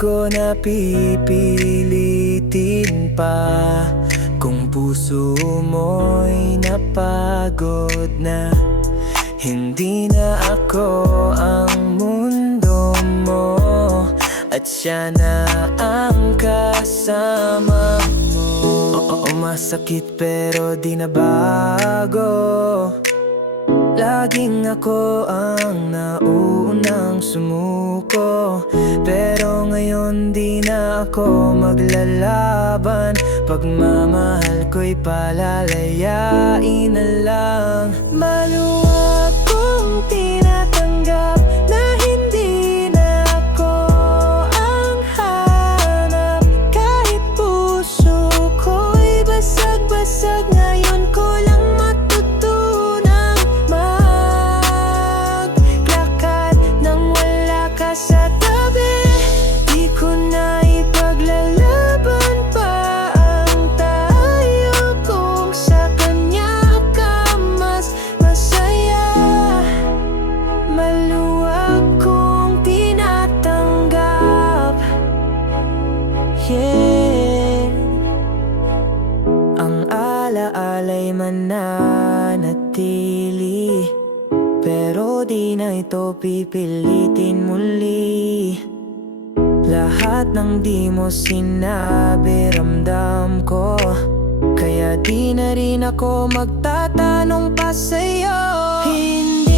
ko na pipilitin pa kung puso mo'y napagod na. Hindi na ako ang mundo mo at siya na ang kasama mo. Oo, masakit pero di na bago. Laging ako ang naunang sumuko, pero ngayon di na ako maglalaban. Pagmamahal ko'y palalayain na lang. Maluwag kong tinatanggap na hindi na ako ang hanap. Kahit puso ko'y basag-basag, ngayon ko lang matutunang maglakad nang wala ka sa tabi. Di ko na ipaglalaban pa ang tayo kung sa kanya ka mas masaya. Maluwag kong tinatanggap, yeah. Ang alaala'y mananatili, pero di na ito pipilitin muli. Lahat ng di mo sinabi ramdam ko, kaya di na rin ako magtatanong pa sa'yo. Hindi